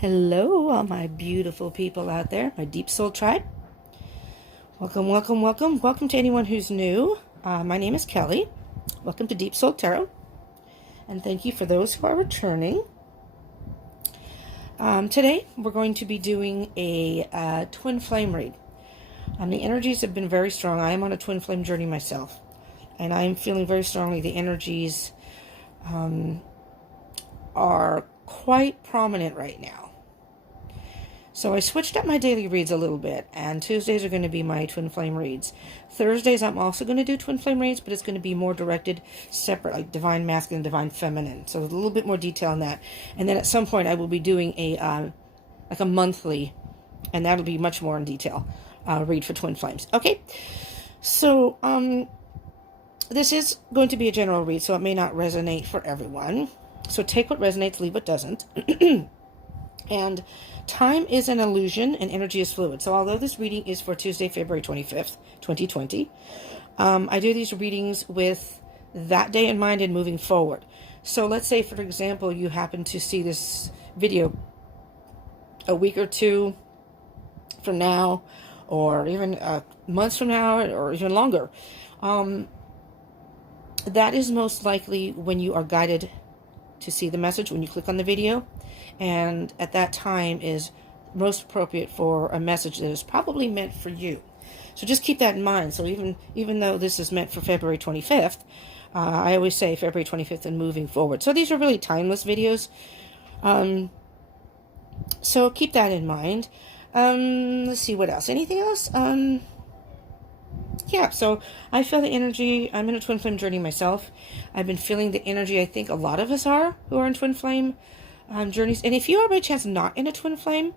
Hello, all my beautiful people out there, my deep soul tribe. Welcome, welcome, welcome. Welcome to anyone who's new. My name is Kelly. Welcome to Deep Soul Tarot. And thank you for those who are returning. Today, we're going to be doing a twin flame read. The energies have been very strong. I am on a twin flame journey myself. And I'm feeling very strongly the energies are quite prominent right now. So I switched up my daily reads a little bit, and Tuesdays are going to be my twin flame reads. Thursdays I'm also going to do twin flame reads, but it's going to be more directed, separate, like divine masculine, divine feminine. So a little bit more detail on that. And then at some point I will be doing a like a monthly, and that'll be much more in detail, read for twin flames. Okay, so this is going to be a general read, so it may not resonate for everyone. So take what resonates, leave what doesn't. And time is an illusion and energy is fluid. So although this reading is for Tuesday, February 25th, 2020, I do these readings with that day in mind and moving forward. So let's say, for example, you happen to see this video a week or two from now, or even months from now, or even longer. That is most likely when you are guided to see the message, when you click on the video. And at that time is most appropriate for a message that is probably meant for you. So just keep that in mind. So even though this is meant for February 25th, I always say February 25th and moving forward. So these are really timeless videos. So keep that in mind. Let's see what else. Anything else? Yeah, so I feel the energy. I'm in a twin flame journey myself. I've been feeling the energy. I think a lot of us are who are in twin flame journeys. And if you are by chance not in a twin flame,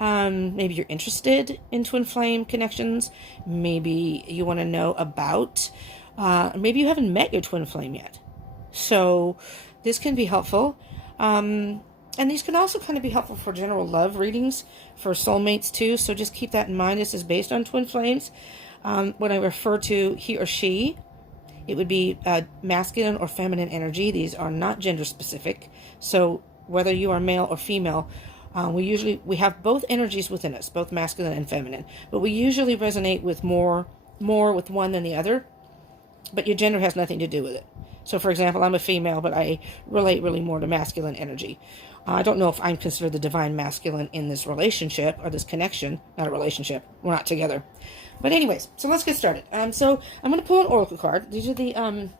maybe you're interested in twin flame connections. Maybe you want to know about, maybe you haven't met your twin flame yet. So this can be helpful. And these can also kind of be helpful for general love readings, for soulmates too. So just keep that in mind. This is based on twin flames. When I refer to he or she, it would be masculine or feminine energy. These are not gender specific. So whether you are male or female, we have both energies within us, both masculine and feminine. But we usually resonate with more with one than the other. But your gender has nothing to do with it. So for example, I'm a female, but I relate really more to masculine energy. I don't know if I'm considered the divine masculine in this relationship or this connection. Not a relationship. We're not together. But anyways, so let's get started. So I'm going to pull an oracle card. These are the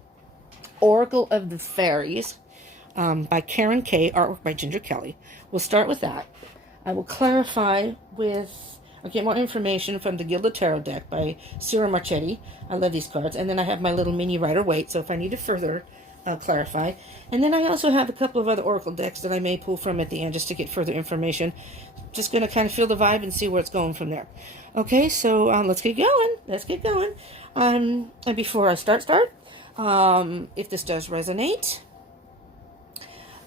Oracle of the Fairies by Karen Kay, artwork by Ginger Kelly. We'll start with that. I will clarify with, I'll get more information from the Gilded Tarot deck by Sarah Marchetti. I love these cards. And then I have my little mini Rider-Waite, so if I need to further clarify. And then I also have a couple of other oracle decks that I may pull from at the end just to get further information. Just going to kind of feel the vibe and see where it's going from there. Okay, so let's get going. Let's get going. And before I start, if this does resonate,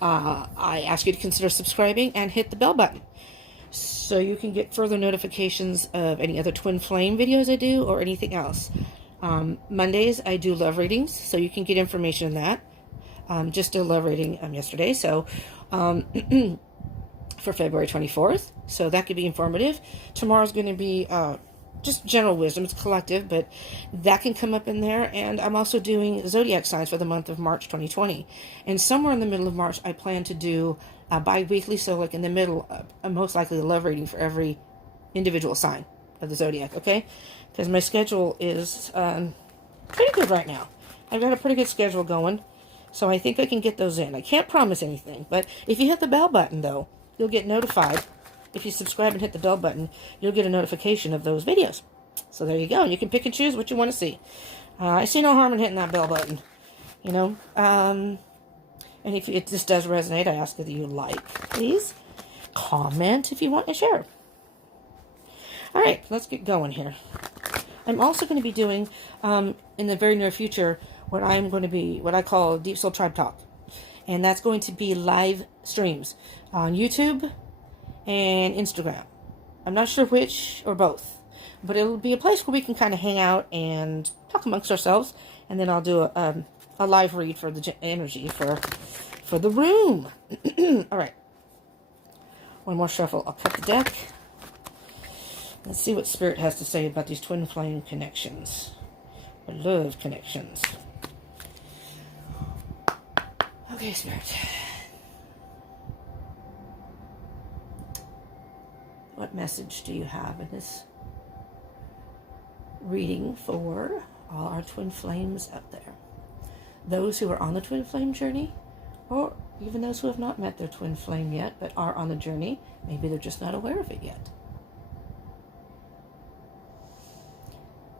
I ask you to consider subscribing and hit the bell button so you can get further notifications of any other twin flame videos I do or anything else. Mondays I do love readings, so you can get information on that. Just did a love reading yesterday, so for February 24th, so that could be informative. Tomorrow's going to be just general wisdom. It's collective, but that can come up in there. And I'm also doing zodiac signs for the month of March 2020. And somewhere in the middle of March, I plan to do bi-weekly, so like in the middle, most likely a love reading for every individual sign of the zodiac, okay? Because my schedule is pretty good right now. I've got a pretty good schedule going, so I think I can get those in. I can't promise anything, but if you hit the bell button, though, you'll get notified. If you subscribe and hit the bell button, you'll get a notification of those videos. So there you go. You can pick and choose what you want to see. I see no harm in hitting that bell button, you know. And if this does resonate, I ask that you like, please. Comment if you want to share. All right, let's get going here. I'm also going to be doing, in the very near future, what I call Deep Soul Tribe Talk. And that's going to be live streams on YouTube and Instagram. I'm not sure which or both, but it'll be a place where we can kind of hang out and talk amongst ourselves. And then I'll do a live read for the energy for the room. All right. One more shuffle. I'll cut the deck. Let's see what Spirit has to say about these twin flame connections. Or love connections. Okay, Spirit. What message do you have in this reading for all our twin flames out there? Those who are on the twin flame journey, or even those who have not met their twin flame yet, but are on the journey. Maybe they're just not aware of it yet.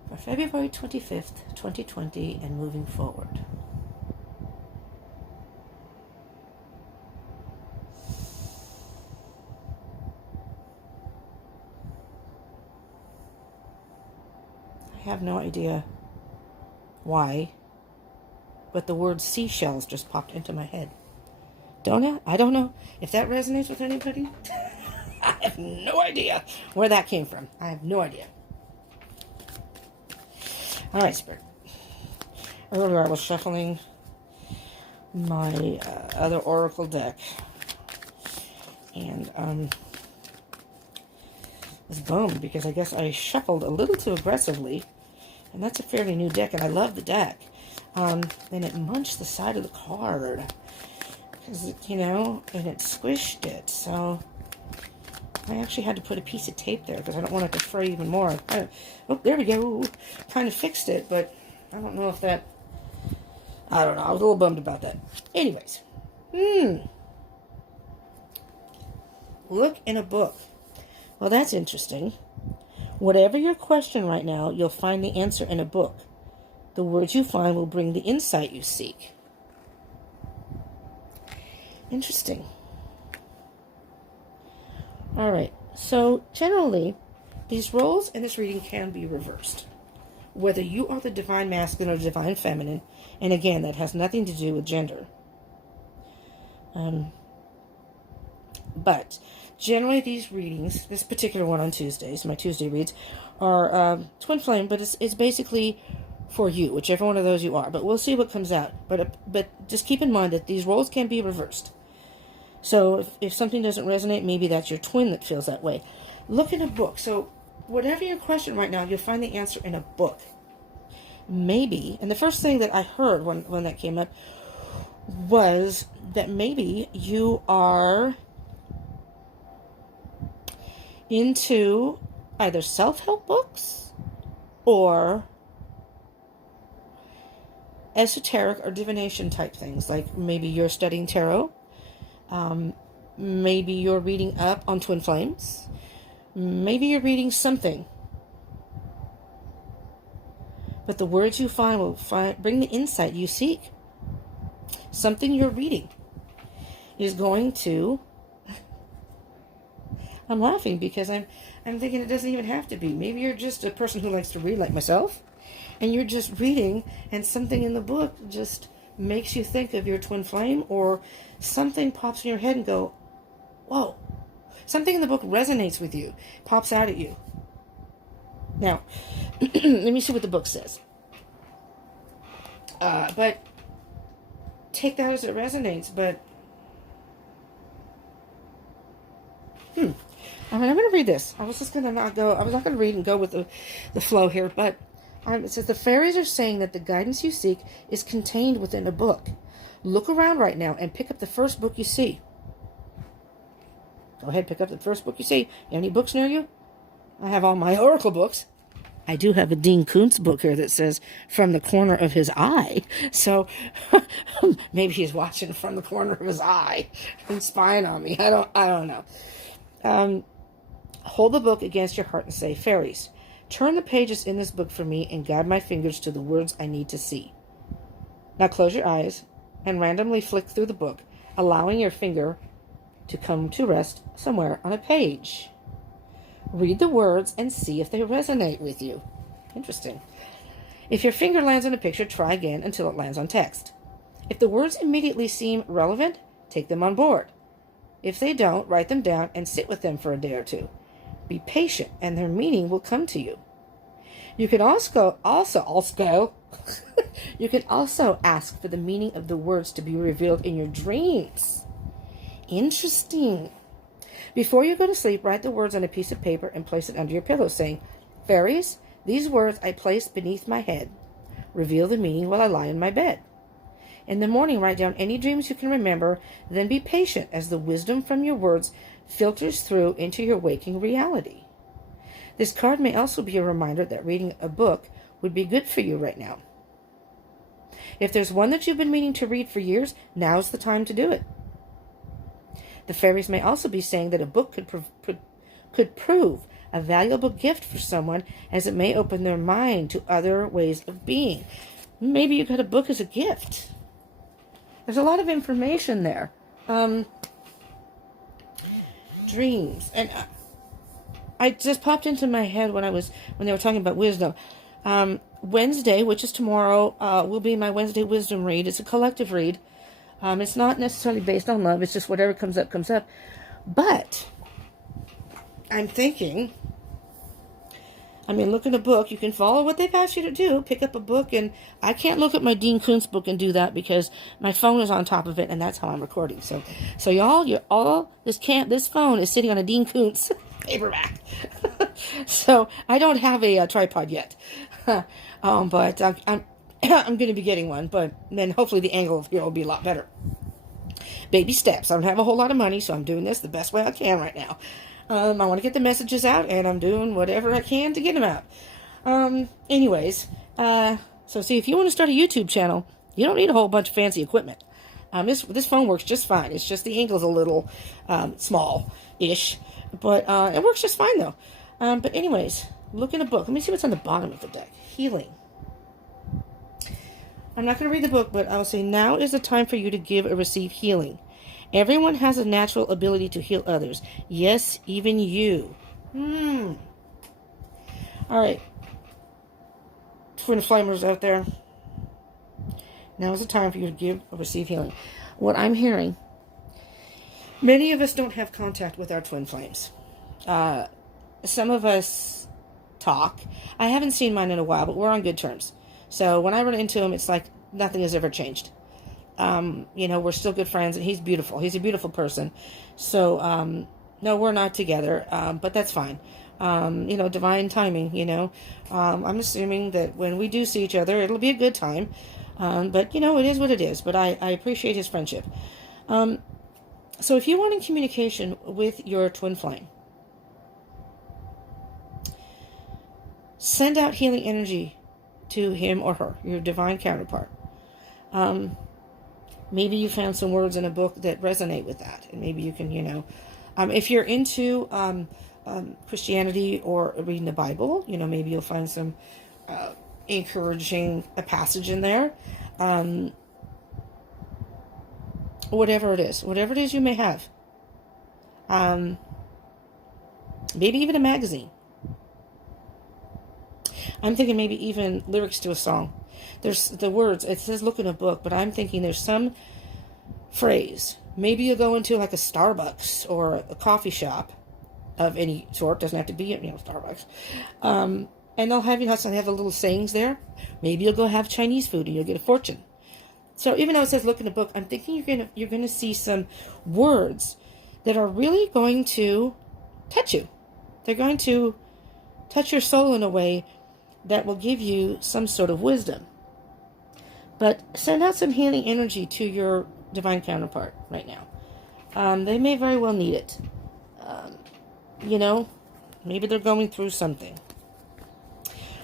For February 25th, 2020, and moving forward. I have no idea why, but the word seashells just popped into my head. Don't I? I don't know if that resonates with anybody. I have no idea where that came from. I have no idea. All right, Spirit. Earlier I was shuffling my other oracle deck, and was bummed because I guess I shuffled a little too aggressively, and that's a fairly new deck, and I love the deck. And it munched the side of the card, because, you know, and it squished it, so I actually had to put a piece of tape there because I don't want it to fray even more. Oh, there we go. Kind of fixed it, but I don't know if that... I don't know. I was a little bummed about that. Anyways. Look in a book. Well, that's interesting. Whatever your question right now, you'll find the answer in a book. The words you find will bring the insight you seek. Interesting. All right. So, generally, these roles in this reading can be reversed. Whether you are the divine masculine or divine feminine, and again, that has nothing to do with gender. But generally these readings, this particular one on Tuesdays, my Tuesday reads, are twin flame, but it's basically for you, whichever one of those you are. But we'll see what comes out. But just keep in mind that these roles can be reversed. So if something doesn't resonate, maybe that's your twin that feels that way. Look in a book. So whatever your question right now, you'll find the answer in a book. Maybe, and the first thing that I heard when that came up was that maybe you are into either self-help books or esoteric or divination type things. Like maybe you're studying tarot. Maybe you're reading up on twin flames. Maybe you're reading something. But the words you find will bring the insight you seek. Something you're reading is going to... I'm laughing because I'm thinking it doesn't even have to be. Maybe you're just a person who likes to read like myself, and you're just reading, and something in the book just makes you think of your twin flame, or something pops in your head and go, whoa. Something in the book resonates with you, pops out at you. Now, let me see what the book says. But take that as it resonates. But I'm going to read this. I was just going to not go. I was not going to read and go with the flow here. But it says the fairies are saying that the guidance you seek is contained within a book. Look around right now and pick up the first book you see. Go ahead, pick up the first book you see. You have any books near you? I have all my oracle books. I do have a Dean Koontz book here that says from the corner of his eye. So maybe he's watching from the corner of his eye and spying on me. I don't know. Hold the book against your heart and say, fairies, turn the pages in this book for me and guide my fingers to the words I need to see. Now close your eyes and randomly flick through the book, allowing your finger to come to rest somewhere on a page. Read the words and see if they resonate with you. Interesting. If your finger lands on a picture, try again until it lands on text. If the words immediately seem relevant, take them on board. If they don't, write them down and sit with them for a day or two. Be patient and their meaning will come to you. You can also you can also ask for the meaning of the words to be revealed in your dreams. Interesting. Before you go to sleep, write the words on a piece of paper and place it under your pillow, saying, "Fairies, these words I place beneath my head. Reveal the meaning while I lie in my bed." In the morning, write down any dreams you can remember, then be patient as the wisdom from your words filters through into your waking reality. This card may also be a reminder that reading a book would be good for you right now. If there's one that you've been meaning to read for years, now's the time to do it. The fairies may also be saying that a book could prove a valuable gift for someone, as it may open their mind to other ways of being. Maybe you got a book as a gift. There's a lot of information there. Dreams. And I just popped into my head when they were talking about wisdom. Wednesday, which is tomorrow, will be my Wednesday wisdom read. It's a collective read. It's not necessarily based on love. It's just whatever comes up, comes up. But I'm thinking, look in a book. You can follow what they've asked you to do. Pick up a book, and I can't look at my Dean Koontz book and do that because my phone is on top of it, and that's how I'm recording. So y'all, this phone is sitting on a Dean Koontz paperback. So I don't have a tripod yet, but I'm going to be getting one. But then hopefully the angle here will be a lot better. Baby steps. I don't have a whole lot of money, so I'm doing this the best way I can right now. I want to get the messages out, and I'm doing whatever I can to get them out. Anyways, so see, if you want to start a YouTube channel, you don't need a whole bunch of fancy equipment. This phone works just fine. It's just the angle's a little small-ish, but it works just fine, though. But anyways, look in a book. Let me see what's on the bottom of the deck. Healing. I'm not going to read the book, but I'll say, now is the time for you to give or receive healing. Everyone has a natural ability to heal others. Yes, even you. All right. Twin Flamers out there. Now is the time for you to give or receive healing. What I'm hearing, many of us don't have contact with our twin flames. Some of us talk. I haven't seen mine in a while, but we're on good terms. So when I run into him, it's like nothing has ever changed. We're still good friends, and he's beautiful. He's a beautiful person. So, no, we're not together, but that's fine. Divine timing, I'm assuming that when we do see each other, it'll be a good time. But, it is what it is. But I appreciate his friendship. So if you want in communication with your twin flame, send out healing energy to him or her, your divine counterpart. Maybe you found some words in a book that resonate with that. And maybe you can, if you're into Christianity or reading the Bible, maybe you'll find some encouraging a passage in there. Whatever it is you may have. Maybe even a magazine. I'm thinking maybe even lyrics to a song. There's the words, it says look in a book, but I'm thinking there's some phrase. Maybe you'll go into like a Starbucks or a coffee shop of any sort. Doesn't have to be, Starbucks. And they'll have, they have the little sayings there. Maybe you'll go have Chinese food and you'll get a fortune. So even though it says look in a book, I'm thinking you're gonna see some words that are really going to touch you. They're going to touch your soul in a way that will give you some sort of wisdom. But send out some healing energy to your divine counterpart right now. They may very well need it. Maybe they're going through something.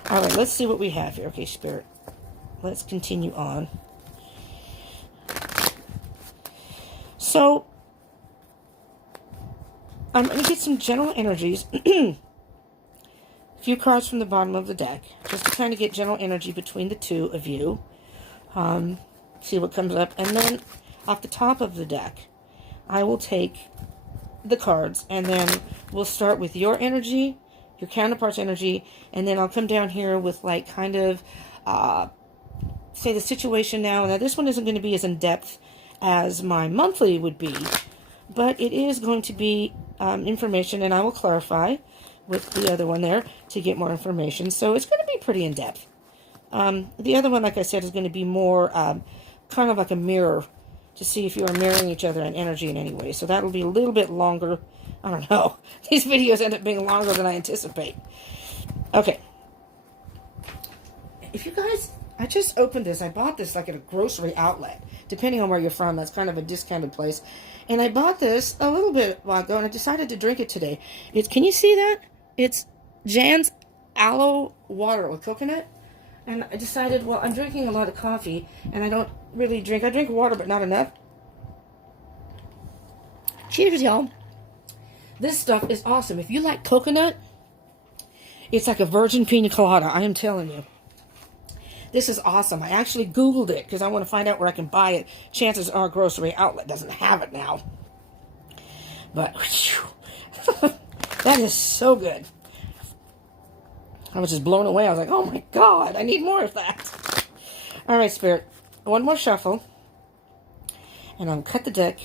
All right, let's see what we have here. Okay, Spirit. Let's continue on. So, I'm going to get some general energies. A few cards from the bottom of the deck. Just to kind of get general energy between the two of you. See what comes up. And then, off the top of the deck, I will take the cards. And then we'll start with your energy, your counterpart's energy. And then I'll come down here with like kind of, say the situation now. Now this one isn't going to be as in depth as my monthly would be. But it is going to be information, and I will clarify with the other one there to get more information. So it's going to be pretty in-depth. The other one, like I said, is going to be more kind of like a mirror to see if you are mirroring each other in energy in any way. So that will be a little bit longer I don't know. These videos end up being longer than I anticipate. Okay. If you guys, I just opened this. I bought this like at a grocery outlet. Depending on where you're from, that's kind of a discounted place. And I bought this a little bit while ago, and I decided to drink it today. Can you see that? It's Jan's aloe water with coconut. And I decided, well, I'm drinking a lot of coffee, and I don't really drink. I drink water, but not enough. Cheers, y'all. This stuff is awesome. If you like coconut, it's like a virgin pina colada. I am telling you. This is awesome. I actually Googled it because I want to find out where I can buy it. Chances are grocery outlet doesn't have it now. But that is so good. I was just blown away. I was like, oh my God, I need more of that. All right, Spirit. One more shuffle. And I'll cut the deck.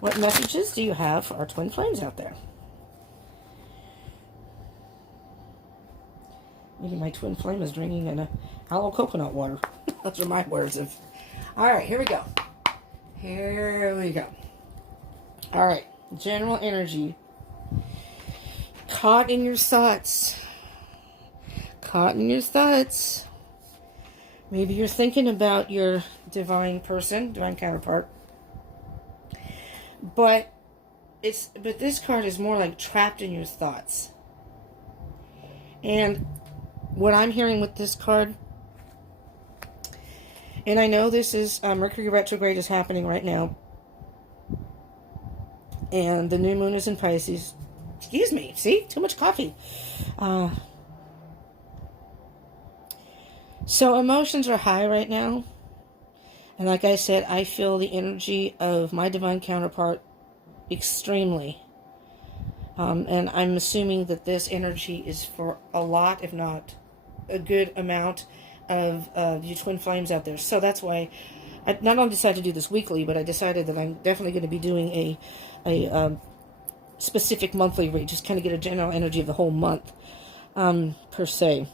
What messages do you have for our twin flames out there? Maybe my twin flame is drinking an aloe coconut water. Those are my words of. All right, here we go. Here we go. All right, general energy. Caught in your thoughts. Caught in your thoughts. Maybe you're thinking about your divine person, divine counterpart. But this card is more like trapped in your thoughts. And what I'm hearing with this card, and I know this is Mercury retrograde is happening right now, and the new moon is in Pisces. Excuse me, see, too much coffee. So emotions are high right now, and like I said, I feel the energy of my divine counterpart extremely. And I'm assuming that this energy is for a lot, if not a good amount of you twin flames out there. So that's why I not only decided to do this weekly, but I decided that I'm definitely going to be doing a specific monthly read, just kind of get a general energy of the whole month, per se.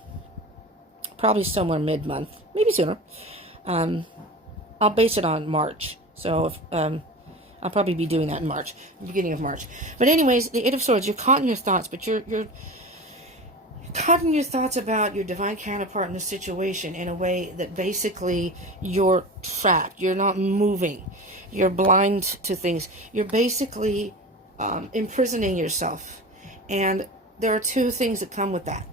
Probably somewhere mid-month, maybe sooner. I'll base it on March. So if, I'll probably be doing that in March, beginning of March. But anyways, the Eight of Swords, you're caught in your thoughts, but you're caught in your thoughts about your divine counterpart in the situation in a way that basically you're trapped. You're not moving. You're blind to things. You're basically imprisoning yourself. And there are two things that come with that.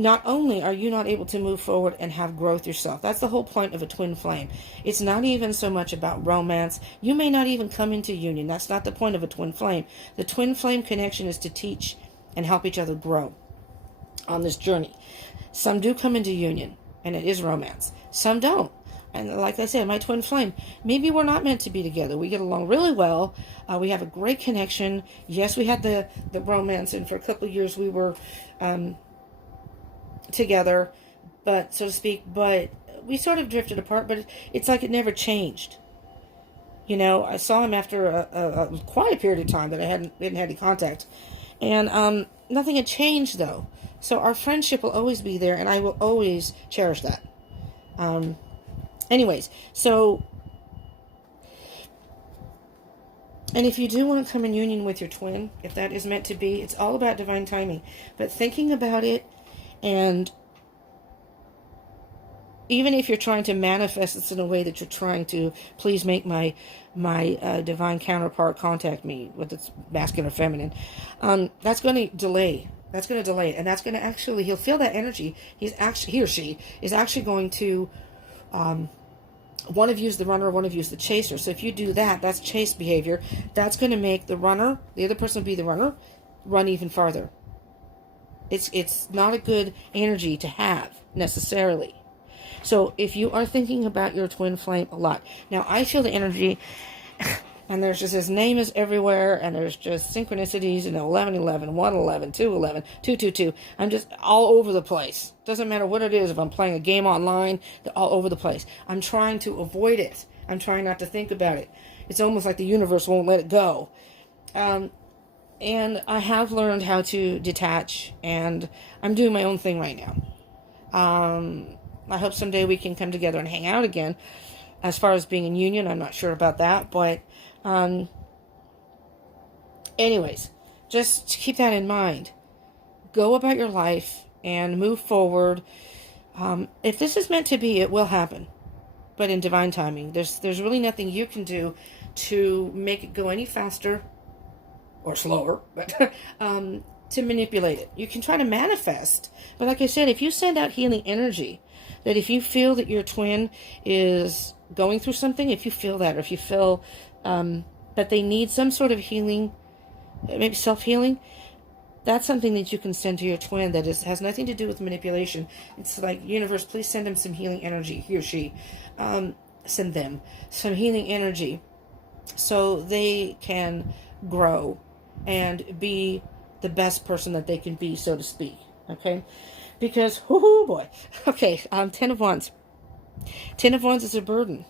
Not only are you not able to move forward and have growth yourself, that's the whole point of a twin flame. It's not even so much about romance. You may not even come into union. That's not the point of a twin flame. The twin flame connection is to teach and help each other grow on this journey. Some do come into union, and it is romance. Some don't. And like I said, my twin flame, maybe we're not meant to be together. We get along really well. We have a great connection. Yes, we had the romance, and for a couple of years we were together, but so to speak, but we sort of drifted apart, but it's like it never changed. You know, I saw him after a quiet period of time that I didn't have any contact, and nothing had changed though. So our friendship will always be there, and I will always cherish that. Anyways, so, and if you do want to come in union with your twin, if that is meant to be, it's all about divine timing. But thinking about it, and even if you're trying to manifest this in a way that you're trying to, please make my divine counterpart contact me, whether it's masculine or feminine, that's going to delay. That's going to delay it. And that's going to actually, he'll feel that energy. He or she is actually going to, one of you is the runner, one of you is the chaser. So if you do that, that's chase behavior. That's going to make the runner, the other person will be the runner, run even farther. It's not a good energy to have, necessarily. So if you are thinking about your twin flame a lot. Now, I feel the energy, and there's just his name is everywhere, and there's just synchronicities, 1111, 111, 211, 222. I'm just all over the place. Doesn't matter what it is. If I'm playing a game online, they're all over the place. I'm trying to avoid it. I'm trying not to think about it. It's almost like the universe won't let it go. And I have learned how to detach, and I'm doing my own thing right now. I hope someday we can come together and hang out again. As far as being in union, I'm not sure about that, but anyways, Just keep that in mind. Go about your life and move forward. If this is meant to be, it will happen. But in divine timing, there's really nothing you can do to make it go any faster or slower, but to manipulate it. You can try to manifest, but like I said, if you send out healing energy, that if you feel that your twin is going through something, if you feel that, or if you feel that they need some sort of healing, maybe self-healing, that's something that you can send to your twin that has nothing to do with manipulation. It's like, universe, please send him some healing energy, he or she. Send them some healing energy so they can grow and be the best person that they can be, so to speak. Okay? Because, oh boy. Okay, 10 of Wands. 10 of Wands is a burden.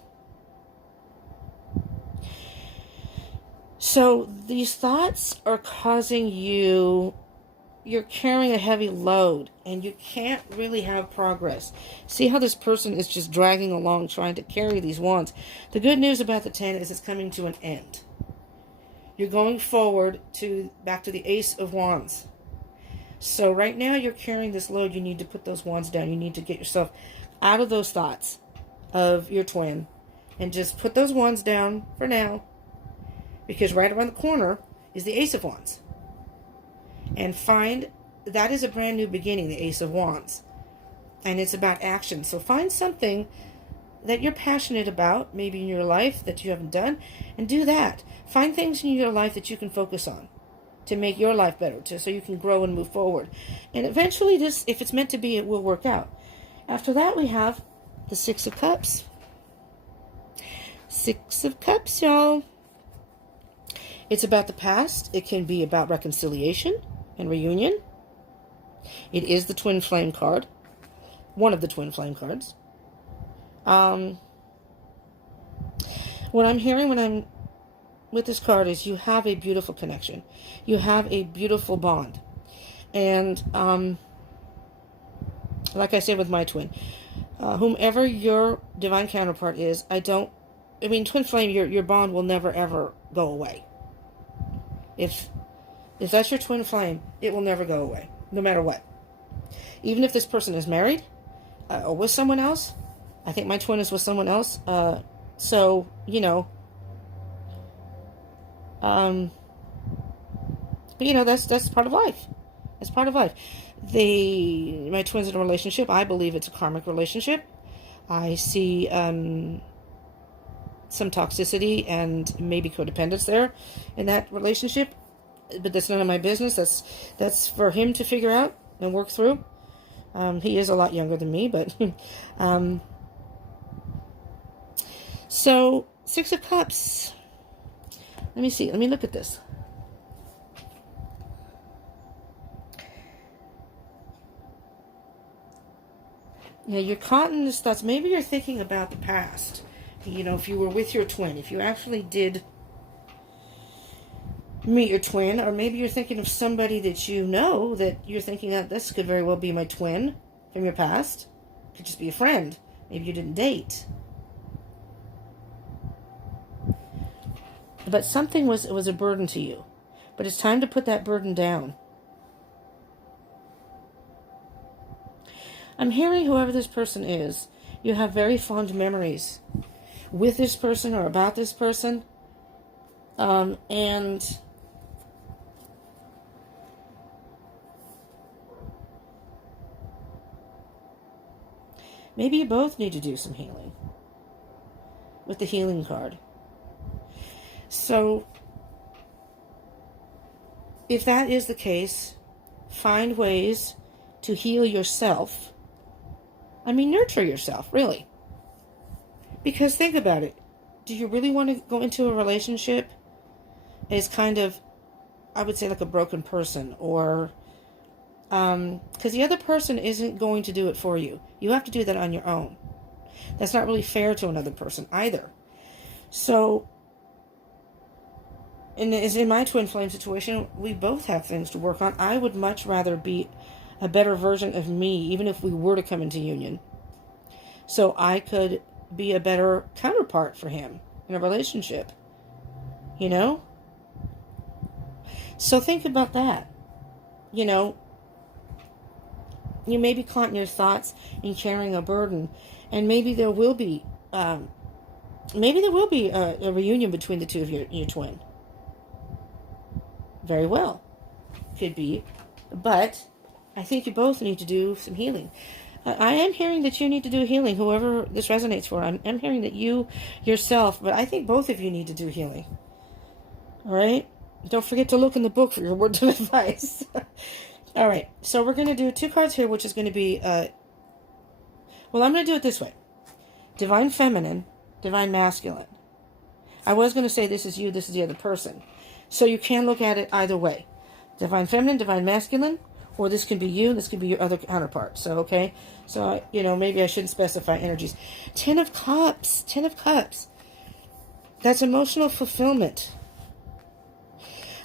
So these thoughts are causing you're carrying a heavy load and you can't really have progress. See how this person is just dragging along trying to carry these wands. The good news about the 10 is it's coming to an end. You're going forward back to the Ace of Wands. So right now you're carrying this load. You need to put those wands down. You need to get yourself out of those thoughts of your twin and just put those wands down for now, because right around the corner is the Ace of Wands. And find, that is a brand new beginning, the Ace of Wands. And it's about action. So find something that you're passionate about, maybe in your life that you haven't done, and do that. Find things in your life that you can focus on to make your life better, so you can grow and move forward. And eventually this, if it's meant to be, it will work out. After that, we have the Six of Cups. Six of Cups, y'all. It's about the past. It can be about reconciliation and reunion. It is the Twin Flame card. One of the Twin Flame cards. What I'm hearing when I'm with this card is you have a beautiful connection. You have a beautiful bond. And like I said with my twin, whomever your divine counterpart is, Twin Flame, your bond will never ever go away. If that's your twin flame, it will never go away, no matter what. Even if this person is married or with someone else. I think my twin is with someone else. So, but that's part of life. It's part of life. My twin's in a relationship. I believe it's a karmic relationship. I see some toxicity and maybe codependence there in that relationship, but that's none of my business. That's for him to figure out and work through. He is a lot younger than me, but so Six of Cups. Let me see. Let me look at this. Now you're caught in this thoughts. Maybe you're thinking about the past. If you were with your twin, if you actually did meet your twin, or maybe you're thinking of somebody that that you're thinking that this could very well be my twin from your past. Could just be a friend. Maybe you didn't date. But something was a burden to you. But it's time to put that burden down. I'm hearing whoever this person is, you have very fond memories with this person or about this person. And maybe you both need to do some healing with the healing card. So if that is the case, find ways to heal yourself. Nurture yourself, really. Because think about it. Do you really want to go into a relationship as kind of, I would say, like a broken person? Or, because the other person isn't going to do it for you. You have to do that on your own. That's not really fair to another person either. So, in my twin flame situation, we both have things to work on. I would much rather be a better version of me, even if we were to come into union. So I could be a better counterpart for him in a relationship. So think about that. You know, you may be caught in your thoughts and carrying a burden, and maybe there will be a reunion between the two of your twin. Very well, could be, but I think you both need to do some healing. I am hearing that you need to do healing, whoever this resonates for. I'm hearing that you yourself, but I think both of you need to do healing. All right? Don't forget to look in the book for your words of advice. All right, so we're going to do 2 cards here, which is going to be, well, I'm going to do it this way. Divine Feminine, Divine Masculine. I was going to say this is you, this is the other person. So you can look at it either way. Divine Feminine, Divine Masculine, or this can be you, this can be your other counterpart. So, okay? So, maybe I shouldn't specify energies. 10 of Cups. 10 of Cups. That's emotional fulfillment.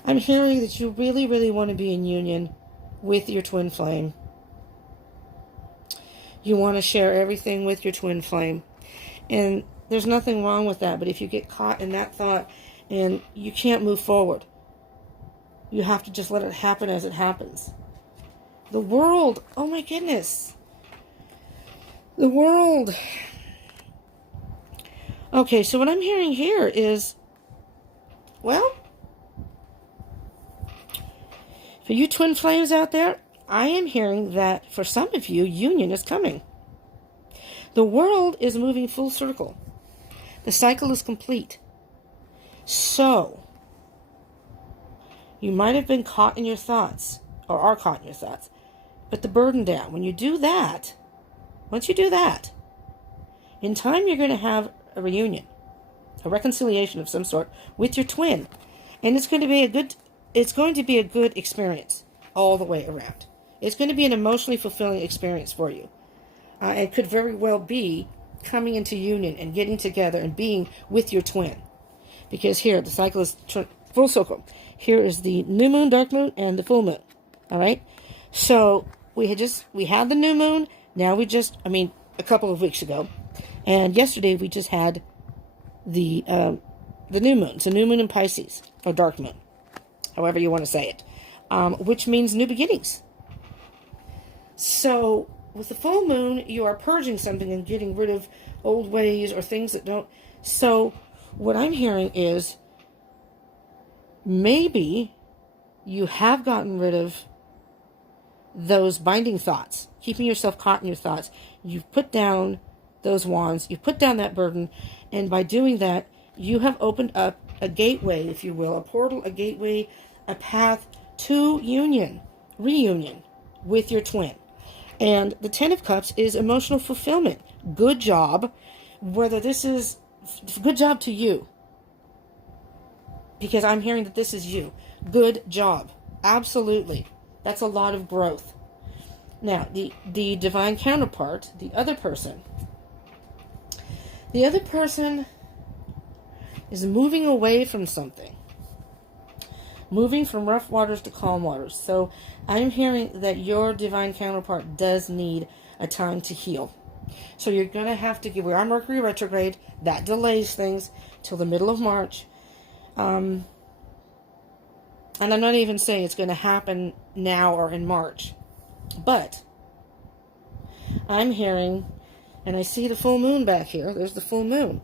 I'm hearing that you really, really want to be in union with your twin flame. You want to share everything with your twin flame. And there's nothing wrong with that. But if you get caught in that thought and you can't move forward, you have to just let it happen as it happens. The world, oh my goodness. The world. Okay, so what I'm hearing here is, well, for you twin flames out there, I am hearing that for some of you, union is coming. The world is moving full circle. The cycle is complete. So, you might have been caught in your thoughts, or are caught in your thoughts. Put the burden down. When you do that, once you do that, in time you're going to have a reunion, a reconciliation of some sort with your twin. And it's going to be a good experience all the way around. It's going to be an emotionally fulfilling experience for you. It could very well be coming into union and getting together and being with your twin. Because here, the cycle is full circle. Here is the new moon, dark moon, and the full moon. All right? So, we had the new moon. Now a couple of weeks ago. And yesterday we just had the new moon. So, new moon in Pisces, or dark moon. However you want to say it. Which means new beginnings. So, with the full moon, you are purging something and getting rid of old ways or things that don't. So, what I'm hearing is maybe you have gotten rid of those binding thoughts, keeping yourself caught in your thoughts. You've put down those wands, you've put down that burden, and by doing that, you have opened up a gateway, if you will, a portal, a gateway, a path to reunion with your twin. And the 10 of Cups is emotional fulfillment. Good job. Whether this is good job to you. Because I'm hearing that this is you. Good job. Absolutely. That's a lot of growth. Now, the divine counterpart, the other person is moving away from something. Moving from rough waters to calm waters. So I'm hearing that your divine counterpart does need a time to heal. So you're going to have to give, we are Mercury retrograde. That delays things till the middle of March. And I'm not even saying it's going to happen now or in March. But I'm hearing, and I see the full moon back here. There's the full moon.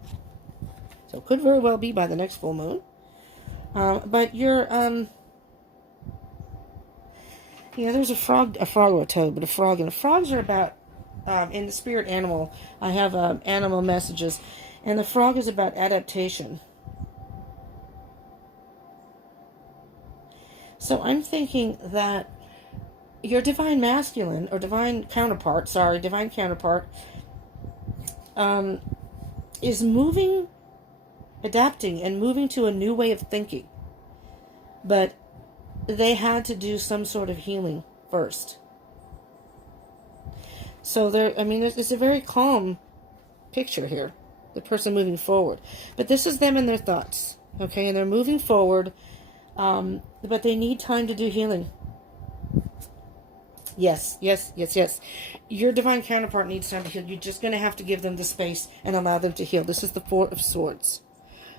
So it could very well be by the next full moon. But you're, there's a frog or a toad, but a frog. And the frogs are about, in the spirit animal, I have animal messages. And the frog is about adaptation. So I'm thinking that your divine masculine, or divine counterpart, is moving, adapting, and moving to a new way of thinking. But they had to do some sort of healing first. So it's a very calm picture here. The person moving forward. But this is them and their thoughts. Okay, and they're moving forward. But they need time to do healing. Yes. Your divine counterpart needs time to heal. You're just going to have to give them the space and allow them to heal. This is the Four of Swords.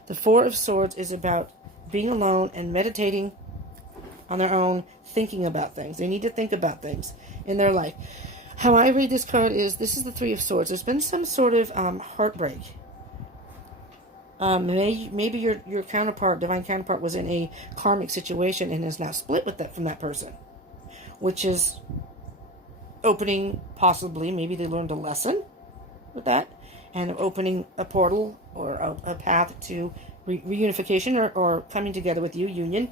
The Four of Swords is about being alone and meditating, on their own, thinking about things. They need to think about things in their life. How I read this card is, this is the Three of Swords. There's been some sort of heartbreak. Maybe your counterpart, divine counterpart, was in a karmic situation and is now split with from that person, which is opening, possibly, maybe they learned a lesson with that, and opening a portal or a path to reunification or coming together with you, union.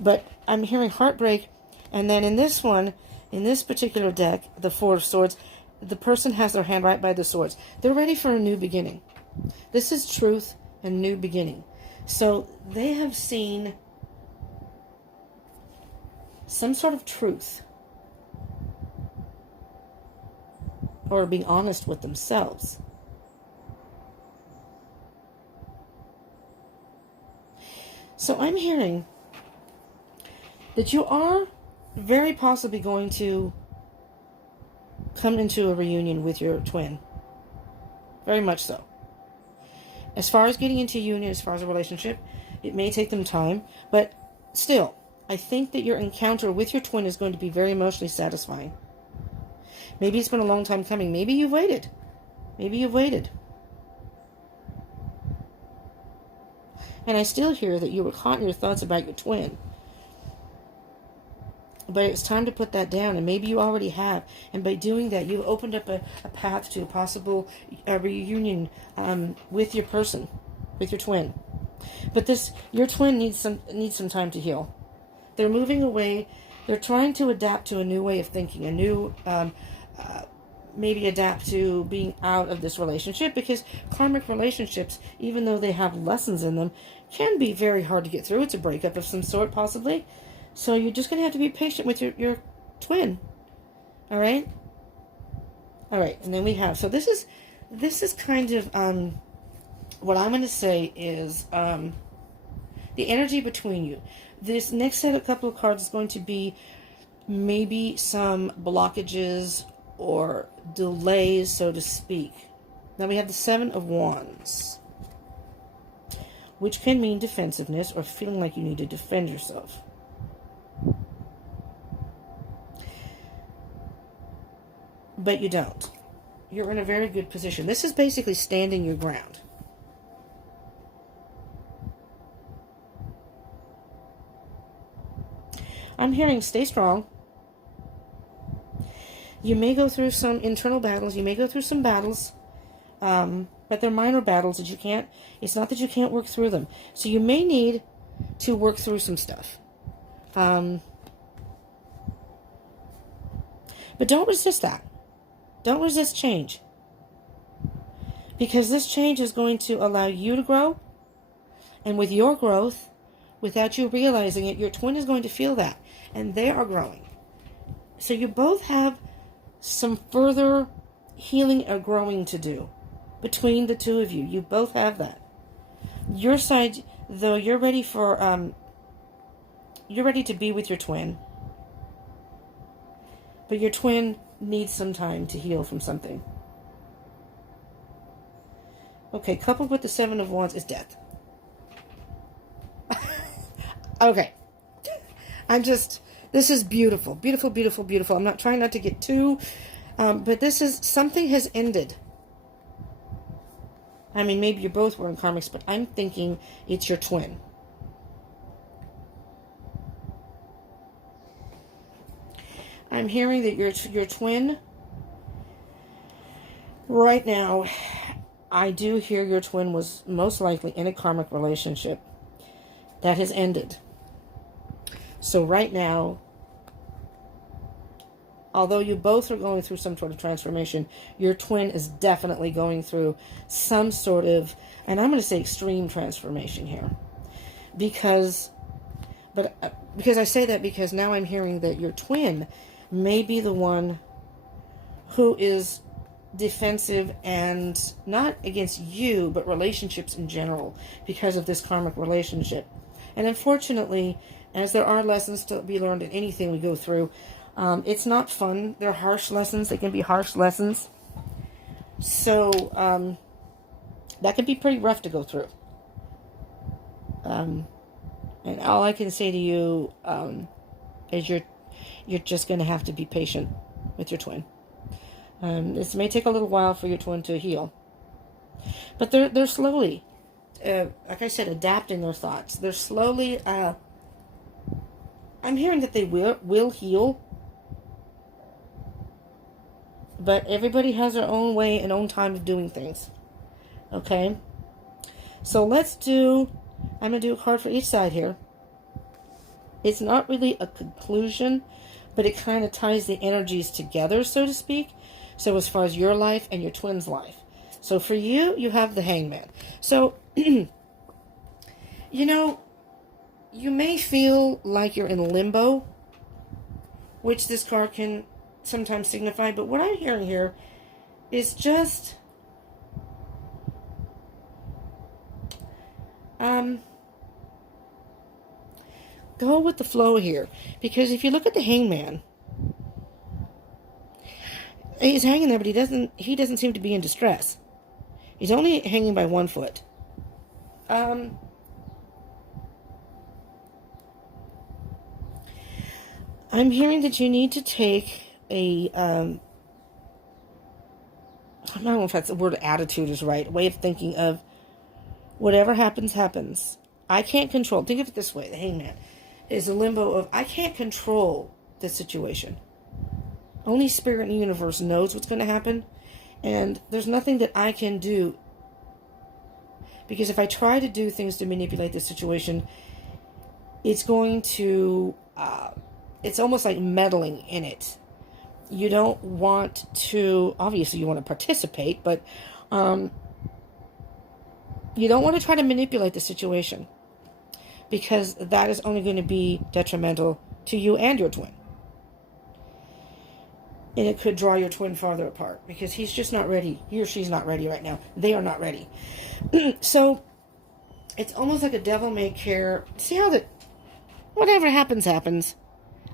But I'm hearing heartbreak, and then in this one, in this particular deck, the Four of Swords, the person has their hand right by the swords. They're ready for a new beginning. This is truth and new beginning. So they have seen some sort of truth, or being honest with themselves. So I'm hearing that you are very possibly going to come into a reunion with your twin. Very much so. As far as getting into union, as far as a relationship, it may take them time, but still, I think that your encounter with your twin is going to be very emotionally satisfying. Maybe it's been a long time coming. Maybe you've waited. Maybe you've waited. And I still hear that you were caught in your thoughts about your twin. But it's time to put that down, and maybe you already have. And by doing that, you've opened up a path to a possible reunion with your person, with your twin. But your twin needs some time to heal. They're moving away. They're trying to adapt to a new way of thinking, a new maybe adapt to being out of this relationship, because karmic relationships, even though they have lessons in them, can be very hard to get through. It's a breakup of some sort, possibly. So you're just going to have to be patient with your twin. All right? All right, and then we have, so this is kind of, what I'm going to say is the energy between you. This next set of couple of cards is going to be maybe some blockages or delays, so to speak. Now we have the Seven of Wands, which can mean defensiveness or feeling like you need to defend yourself. But you don't. You're in a very good position. This is basically standing your ground. I'm hearing stay strong. You may go through some internal battles. You may go through some battles. But they're minor battles that you can't, it's not that you can't work through them. So you may need to work through some stuff. But don't resist that. Don't resist change. Because this change is going to allow you to grow. And with your growth, without you realizing it, your twin is going to feel that. And they are growing. So you both have some further healing or growing to do between the two of you. You both have that. Your side, though, you're ready for, you're ready to be with your twin. But your twin needs some time to heal from something. Okay, coupled with the Seven of Wands is death. Okay. This is beautiful. Beautiful, beautiful, beautiful. I'm not trying not to get too, but this is, something has ended. I mean, maybe you both were in karmics, but I'm thinking it's your twin. I'm hearing that your twin, right now, I do hear your twin was most likely in a karmic relationship that has ended. So right now, although you both are going through some sort of transformation, your twin is definitely going through some sort of, and I'm going to say extreme transformation here. Because I say that because now I'm hearing that your twin may be the one who is defensive, and not against you, but relationships in general, because of this karmic relationship. And unfortunately, as there are lessons to be learned in anything we go through, it's not fun. They're harsh lessons. They can be harsh lessons. So that can be pretty rough to go through. And all I can say to you, is you're just going to have to be patient with your twin. This may take a little while for your twin to heal, but they're slowly, like I said, adapting their thoughts. They're slowly. I'm hearing that they will heal, but everybody has their own way and own time of doing things. Okay, so I'm going to do a card for each side here. It's not really a conclusion, but it kind of ties the energies together, so to speak. So as far as your life and your twin's life. So for you, you have the Hangman. So, you know, you may feel like you're in limbo, which this card can sometimes signify. But what I'm hearing here is just... go with the flow here. Because if you look at the Hangman, he's hanging there, but he doesn't seem to be in distress. He's only hanging by 1 foot. I'm hearing that you need to take a, I don't know if that's the word attitude is right, way of thinking of whatever happens, happens. I can't control. Think of it this way. The Hangman is a limbo of, I can't control this situation. Only Spirit in the universe knows what's going to happen. And there's nothing that I can do. Because if I try to do things to manipulate the situation, it's going to, it's almost like meddling in it. You don't want to, obviously you want to participate, but you don't want to try to manipulate the situation. Because that is only going to be detrimental to you and your twin. And it could draw your twin farther apart. Because he's just not ready. He or she's not ready right now. They are not ready. So, it's almost like a devil may care. See how that, whatever happens, happens.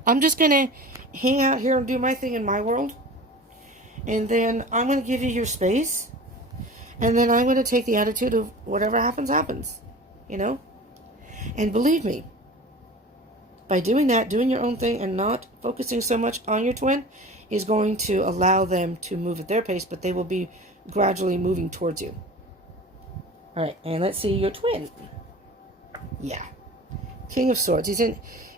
I'm just going to hang out here and do my thing in my world. And then I'm going to give you your space. And then I'm going to take the attitude of whatever happens, happens. You know? And believe me, by doing that, doing your own thing and not focusing so much on your twin is going to allow them to move at their pace, but they will be gradually moving towards you. All right, and let's see your twin. Yeah. King of Swords.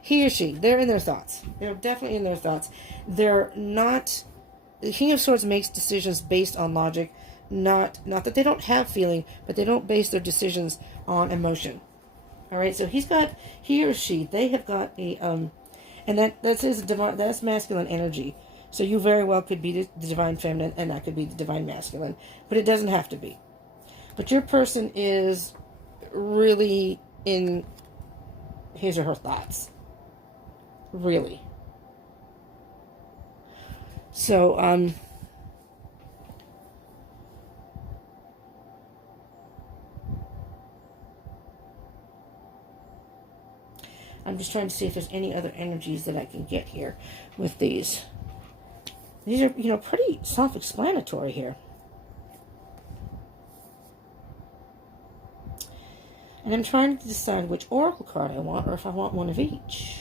He or she, they're in their thoughts. They're definitely in their thoughts. They're not... The King of Swords makes decisions based on logic. Not that they don't have feeling, but they don't base their decisions on emotion. All right, so he or she, they have got a, and that's masculine energy. So you very well could be the divine feminine, and that could be the divine masculine, but it doesn't have to be. But your person is really in his or her thoughts. Really. So, I'm just trying to see if there's any other energies that I can get here with these. These are, pretty self-explanatory here. And I'm trying to decide which oracle card I want, or if I want one of each.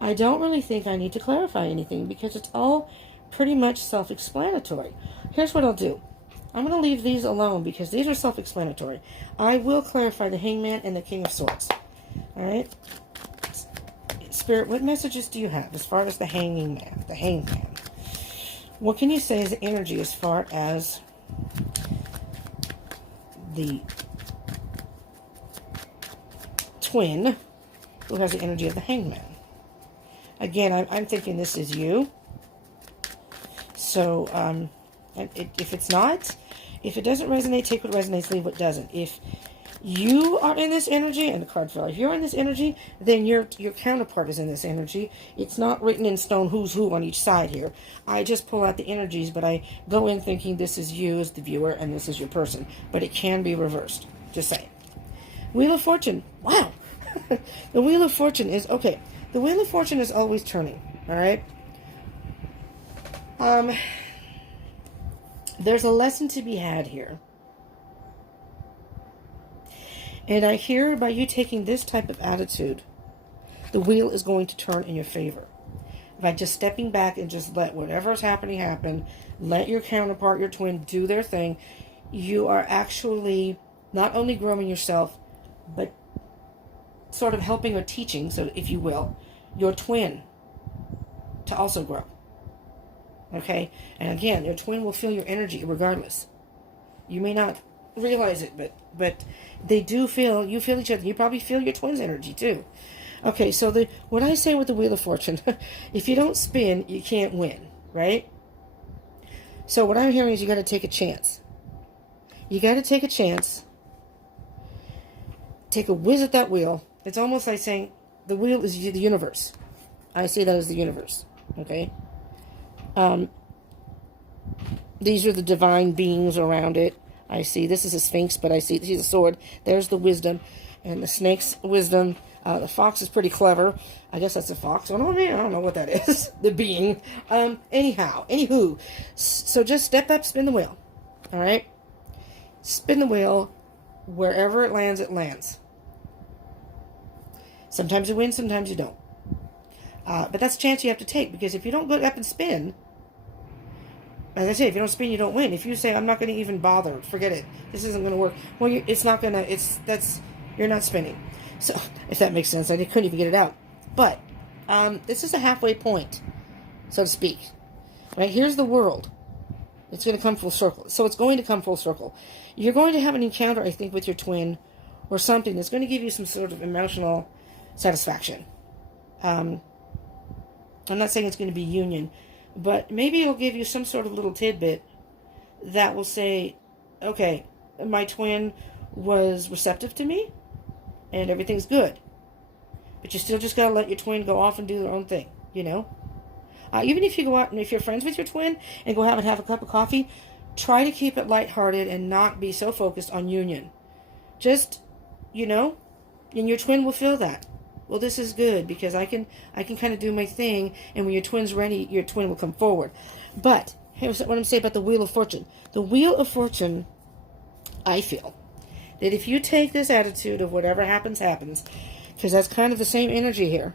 I don't really think I need to clarify anything, because it's all pretty much self-explanatory. Here's what I'll do. I'm going to leave these alone, because these are self-explanatory. I will clarify the Hangman and the King of Swords. Alright? Spirit, what messages do you have as far as the Hangman? The Hangman. What can you say is the energy as far as the twin who has the energy of the Hangman? Again, I'm thinking this is you. So, if it's not, if it doesn't resonate, take what resonates, leave what doesn't. If you are in this energy, and the card fell, if you're in this energy, then your counterpart is in this energy. It's not written in stone who's who on each side here. I just pull out the energies, but I go in thinking this is you as the viewer, and this is your person. But it can be reversed. Just saying. Wheel of Fortune. Wow. The Wheel of Fortune is, okay. The Wheel of Fortune is always turning. Alright? There's a lesson to be had here. And I hear by you taking this type of attitude, the wheel is going to turn in your favor. By just stepping back and just let whatever is happening happen, let your counterpart, your twin, do their thing, you are actually not only growing yourself, but sort of helping or teaching, so if you will, your twin to also grow. Okay? And again, your twin will feel your energy regardless. You may not realize it, but they do feel, you feel each other. You probably feel your twin's energy too. Okay, so what I say with the Wheel of Fortune, if you don't spin, you can't win, right? So what I'm hearing is you got to take a chance. You got to take a chance. Take a whiz at that wheel. It's almost like saying the wheel is the universe. I see that as the universe, okay? These are the divine beings around it. I see this is a sphinx, but I see the sword. There's the wisdom, and the snake's wisdom. The fox is pretty clever. I guess that's a fox. Oh, no, man, I don't know what that is. The being. Anywho. So just step up, spin the wheel. All right? Spin the wheel. Wherever it lands, it lands. Sometimes you win, sometimes you don't. But that's a chance you have to take, because if you don't go up and spin, as I say, if you don't spin, you don't win. If you say, I'm not going to even bother, forget it, this isn't going to work, well, it's not going to, you're not spinning. So, if that makes sense, I couldn't even get it out. But, this is a halfway point, so to speak. Right, here's the world. It's going to come full circle. So it's going to come full circle. You're going to have an encounter, I think, with your twin, or something that's going to give you some sort of emotional satisfaction. I'm not saying it's going to be union, but maybe it'll give you some sort of little tidbit that will say, okay, my twin was receptive to me, and everything's good. But you still just got to let your twin go off and do their own thing, you know? Even if you go out and if you're friends with your twin and go out and have a cup of coffee, try to keep it lighthearted and not be so focused on union. Just, you know, and your twin will feel that. Well, this is good because I can kind of do my thing, and when your twin's ready, your twin will come forward. But here's what I'm saying about the Wheel of Fortune. The Wheel of Fortune, I feel, that if you take this attitude of whatever happens, happens, because that's kind of the same energy here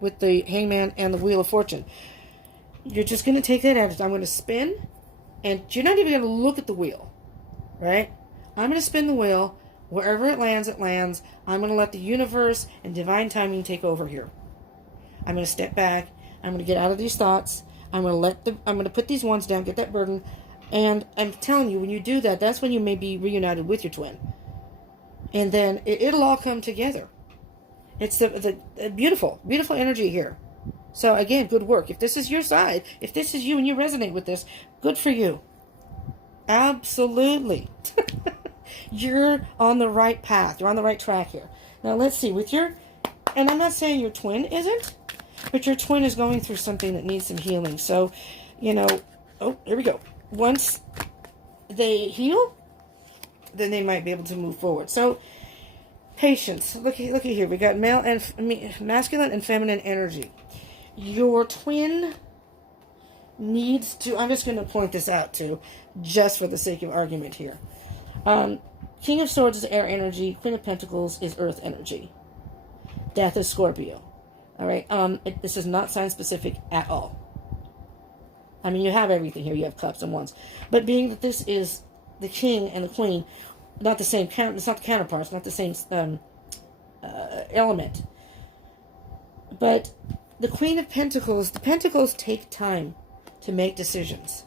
with the Hangman and the Wheel of Fortune. You're just going to take that attitude. I'm going to spin, and you're not even going to look at the wheel, right? I'm going to spin the wheel. Wherever it lands, it lands. I'm going to let the universe and divine timing take over here. I'm going to step back. I'm going to get out of these thoughts. I'm going to put these ones down, get that burden. And I'm telling you, when you do that, that's when you may be reunited with your twin. And then it'll all come together. It's the beautiful, beautiful energy here. So again, good work. If this is your side, if this is you and you resonate with this, good for you. Absolutely. You're on the right path. You're on the right track here. Now let's see, and I'm not saying your twin isn't, but your twin is going through something that needs some healing. So, you know, here we go. Once they heal, then they might be able to move forward. So, patience. Look here. We got masculine and feminine energy. Your twin needs to, I'm just going to point this out too, just for the sake of argument here. King of Swords is air energy. Queen of Pentacles is earth energy. Death is Scorpio. All right. This is not sign specific at all. I mean, you have everything here. You have cups and wands. But being that this is the king and the queen, not the same it's not the counterparts, not the same element. But the Queen of Pentacles, the Pentacles take time to make decisions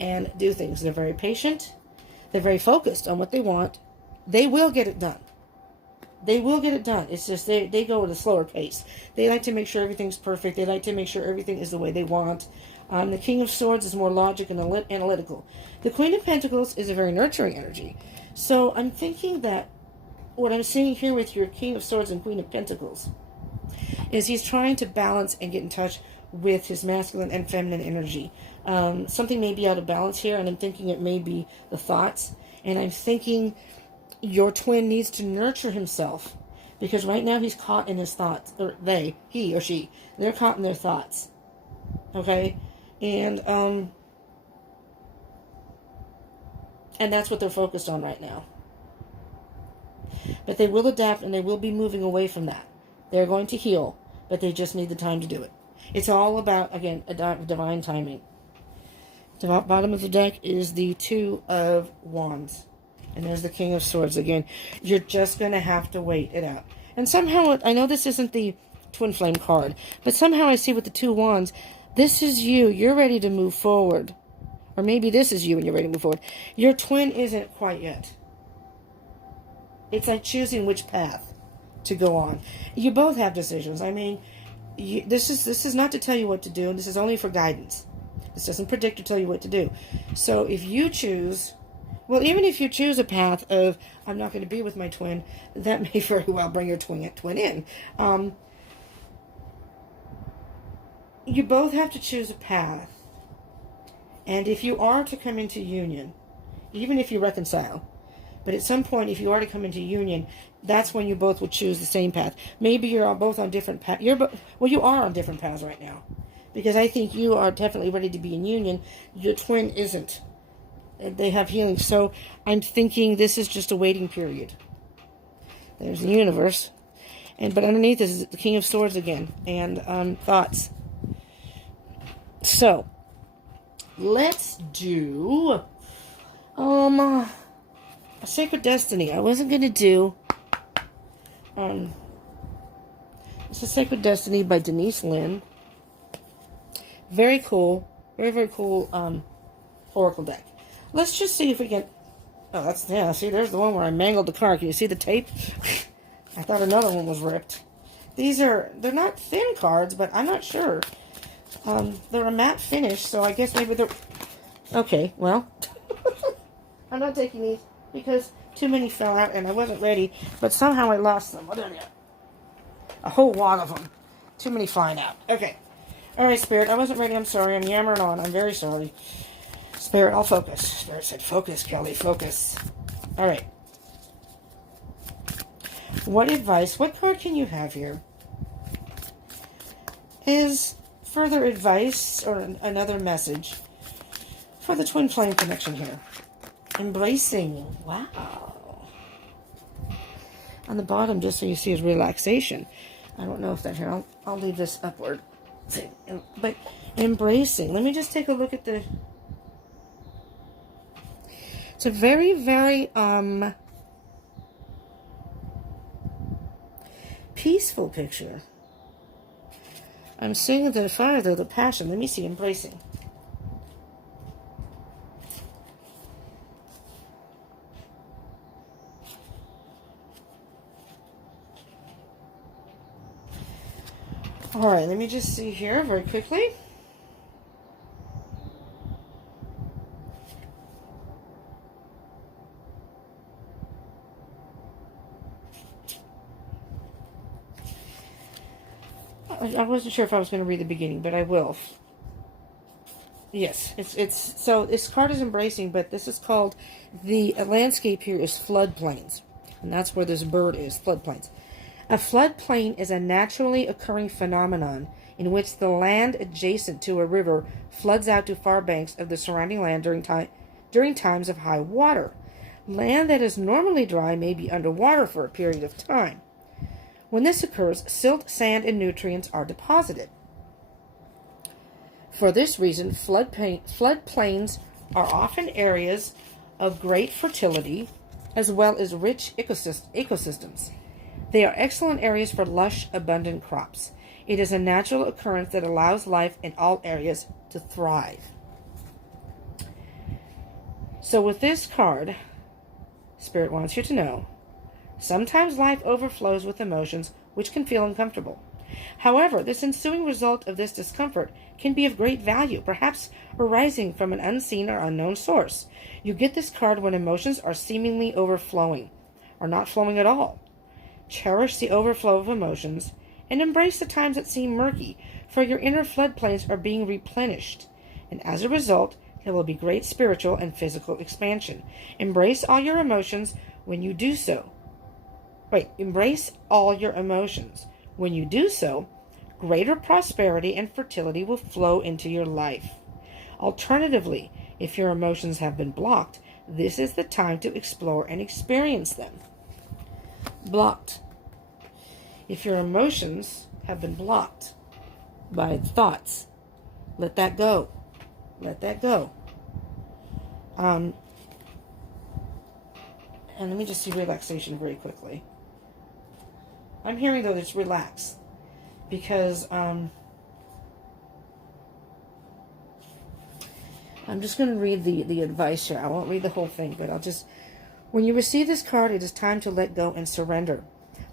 and do things. They're very patient. They're very focused on what they want. They will get it done. They will get it done. It's just they go at a slower pace. They like to make sure everything's perfect. They like to make sure everything is the way they want. The King of Swords is more logic and analytical. The Queen of Pentacles is a very nurturing energy. So I'm thinking that what I'm seeing here with your King of Swords and Queen of Pentacles is he's trying to balance and get in touch with his masculine and feminine energy. Something may be out of balance here, and I'm thinking it may be the thoughts. And I'm thinking your twin needs to nurture himself, because right now he's caught in his thoughts. Or he or she, they're caught in their thoughts. Okay? And that's what they're focused on right now. But they will adapt, and they will be moving away from that. They're going to heal. but they just need the time to do it. It's all about, again, divine timing. The bottom of the deck is the Two of Wands. And there's the King of Swords again. You're just going to have to wait it out. And somehow, I know this isn't the Twinflame card, but somehow I see with the Two Wands, this is you. You're ready to move forward. Or maybe this is you and you're ready to move forward. Your twin isn't quite yet. It's like choosing which path to go on. You both have decisions. I mean, this is not to tell you what to do. This is only for guidance. This doesn't predict or tell you what to do. So if you choose, well, even if you choose a path of, I'm not going to be with my twin, that may very well bring your twin in. You both have to choose a path. And if you are to come into union, even if you reconcile, but at some point, if you are to come into union, that's when you both will choose the same path. Maybe you're both on different paths. Well, you are on different paths right now. Because I think you are definitely ready to be in union. Your twin isn't. They have healing. So I'm thinking this is just a waiting period. There's the universe. But underneath this is the King of Swords again. And thoughts. So, let's do a Sacred Destiny. I wasn't going to do... it's a Sacred Destiny by Denise Lynn. Very cool. Very, very cool oracle deck. Let's just see if we can... Oh, that's... Yeah, see, there's the one where I mangled the card. Can you see the tape? I thought another one was ripped. They're not thin cards, but I'm not sure. They're a matte finish, so I guess maybe they're... Okay, well... I'm not taking these because too many fell out and I wasn't ready, but somehow I lost them. What are they? A whole wad of them. Too many flying out. Okay. Alright, Spirit, I wasn't ready. I'm sorry. I'm yammering on. I'm very sorry. Spirit, I'll focus. Spirit said, focus, Kelly, focus. Alright. What advice, what card can you have here? Is further advice or another message for the twin flame connection here? Embracing. Wow. On the bottom, just so you see, is relaxation. I don't know if that here. I'll leave this upward. But embracing. Let me just take a look at the... It's a very, very peaceful picture. I'm seeing the fire, though, the passion. Let me see, embracing. All right, let me just see here very quickly. I wasn't sure if I was going to read the beginning, but I will. Yes, so this card is embracing, but this is called, the landscape here is floodplains. And that's where this bird is, floodplains. A floodplain is a naturally occurring phenomenon in which the land adjacent to a river floods out to far banks of the surrounding land during times of high water. Land that is normally dry may be underwater for a period of time. When this occurs, silt, sand, and nutrients are deposited. For this reason, floodplains are often areas of great fertility as well as rich ecosystems. They are excellent areas for lush, abundant crops. It is a natural occurrence that allows life in all areas to thrive. So with this card, Spirit wants you to know, sometimes life overflows with emotions which can feel uncomfortable. However, this ensuing result of this discomfort can be of great value, perhaps arising from an unseen or unknown source. You get this card when emotions are seemingly overflowing, or not flowing at all. Cherish the overflow of emotions, and embrace the times that seem murky, for your inner floodplains are being replenished, and as a result, there will be great spiritual and physical expansion. Embrace all your emotions when you do so. Embrace all your emotions. When you do so, greater prosperity and fertility will flow into your life. Alternatively, if your emotions have been blocked, this is the time to explore and experience them. Blocked. If your emotions have been blocked by thoughts. Let that go. Let that go. And let me just see relaxation very quickly. I'm hearing, though, it's relax. Because I'm just going to read the advice here. I won't read the whole thing, but I'll just... When you receive this card, it is time to let go and surrender.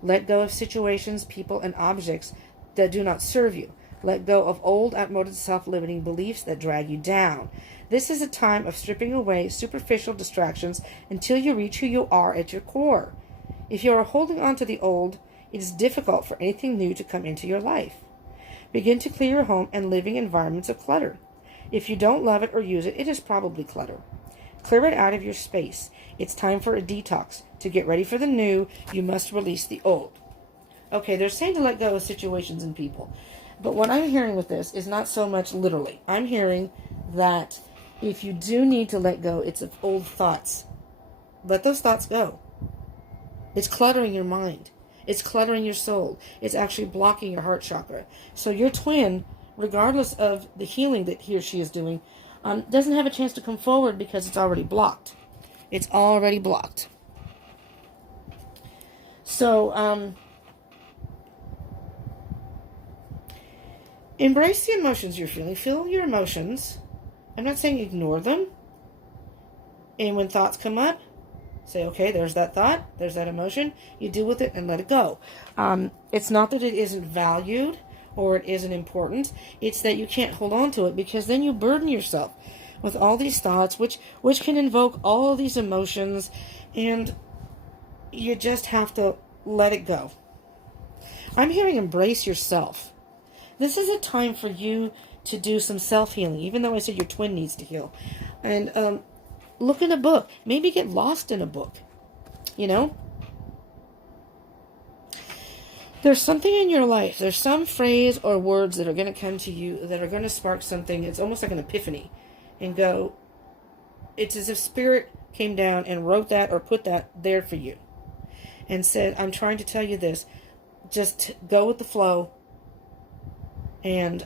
Let go of situations, people, and objects that do not serve you. Let go of old, outmoded, self-limiting beliefs that drag you down. This is a time of stripping away superficial distractions until you reach who you are at your core. If you are holding on to the old, it is difficult for anything new to come into your life. Begin to clear your home and living environments of clutter. If you don't love it or use it, it is probably clutter. Clear it out of your space. It's time for a detox. To get ready for the new, you must release the old. Okay, they're saying to let go of situations and people. But what I'm hearing with this is not so much literally. I'm hearing that if you do need to let go, it's of old thoughts. Let those thoughts go. It's cluttering your mind. It's cluttering your soul. It's actually blocking your heart chakra. So your twin, regardless of the healing that he or she is doing, doesn't have a chance to come forward because it's already blocked. It's already blocked. So, embrace the emotions you're feeling. Feel your emotions. I'm not saying ignore them. And when thoughts come up, say, okay, there's that thought, there's that emotion. You deal with it and let it go. It's not that it isn't valued or it isn't important. It's that you can't hold on to it because then you burden yourself with all these thoughts, which can invoke all these emotions, and you just have to let it go. I'm hearing embrace yourself. This is a time for you to do some self-healing, even though I said your twin needs to heal. And look in a book. Maybe get lost in a book. You know? There's something in your life. There's some phrase or words that are going to come to you that are going to spark something. It's almost like an epiphany. And go, it's as if Spirit came down and wrote that or put that there for you. And said, I'm trying to tell you this. Just go with the flow. And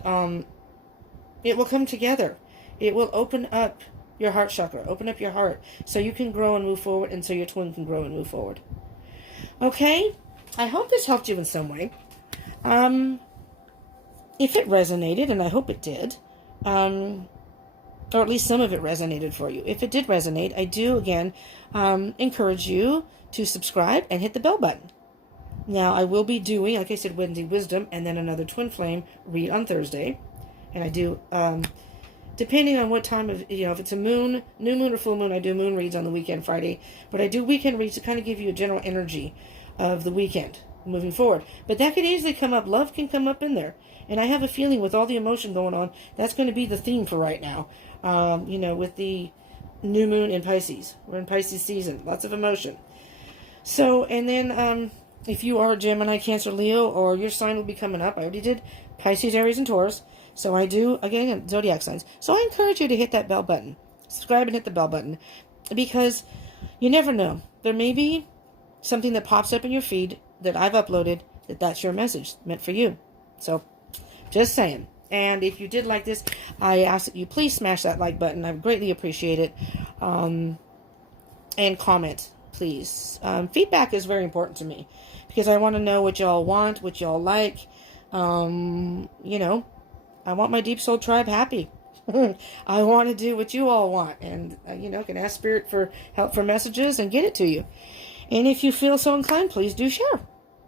it will come together. It will open up your heart chakra. Open up your heart so you can grow and move forward, and so your twin can grow and move forward. Okay? I hope this helped you in some way. If it resonated, and I hope it did, or at least some of it resonated for you. If it did resonate, I do, again, encourage you to subscribe and hit the bell button. Now, I will be doing, like I said, Wednesday Wisdom, and then another Twin Flame read on Thursday. And I do, depending on what time of, if it's a moon, new moon or full moon, I do moon reads on the weekend, Friday. But I do weekend reads to kind of give you a general energy of the weekend moving forward. But that could easily come up. Love can come up in there. And I have a feeling with all the emotion going on, that's going to be the theme for right now. With the new moon in Pisces. We're in Pisces season. Lots of emotion. So, and then if you are Gemini, Cancer, Leo, or your sign will be coming up. I already did Pisces, Aries, and Taurus. So I do, again, zodiac signs. So I encourage you to hit that bell button. Subscribe and hit the bell button. Because you never know. There may be something that pops up in your feed that I've uploaded that's your message meant for you. So, just saying. And if you did like this, I ask that you please smash that like button. I would greatly appreciate it. And comment, please. Feedback is very important to me. Because I want to know what y'all want, what y'all like. I want my Deep Soul Tribe happy. I want to do what you all want. And, can ask Spirit for help for messages and get it to you. And if you feel so inclined, please do share.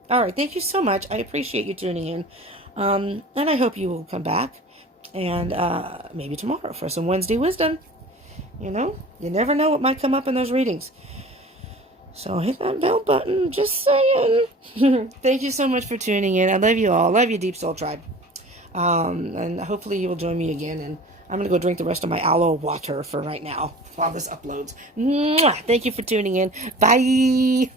All right. Thank you so much. I appreciate you tuning in. And I hope you will come back. And maybe tomorrow for some Wednesday Wisdom. You never know what might come up in those readings. So hit that bell button. Just saying. Thank you so much for tuning in. I love you all. Love you, Deep Soul Tribe. And hopefully you will join me again. And I'm going to go drink the rest of my aloe water for right now while this uploads. Mwah! Thank you for tuning in. Bye.